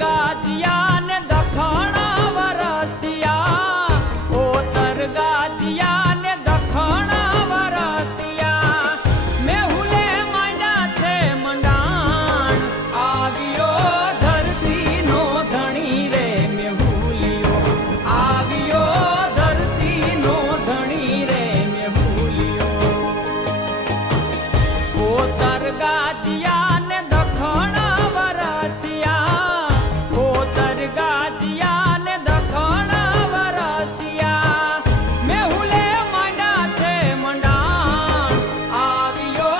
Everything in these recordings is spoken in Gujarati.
ગાજિયા ને દખણ વરસિયા, ઓતર ગાજિયા ને દખણ વરસિયા, મેહુલે માંડ્યા છે મંડાણ, આવ્યો ધરતીનો ધણી રે મેહુલિયો, આવ્યો ધરતીનો ધણી રે મેહુલિયો, ઓતર ગાજિયા ને દખણ વરસિયા, ઓતર ગાજિયા ને દખણ વરસિયા, મેહુલે માંડ્યા છે મંડાણ, આવ્યો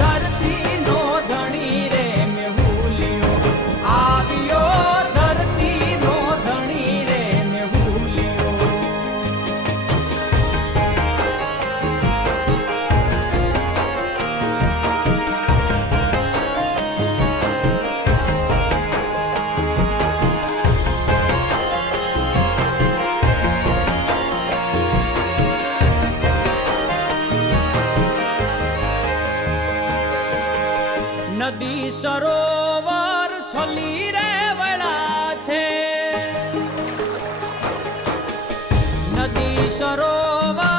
ધરતીનો ધણી રે મેહુલિયો, આવ્યો ધરતીનો ધણી રે મેહુલિયો. નદી સરોવર છલી રે વળા છે, નદી સરોવર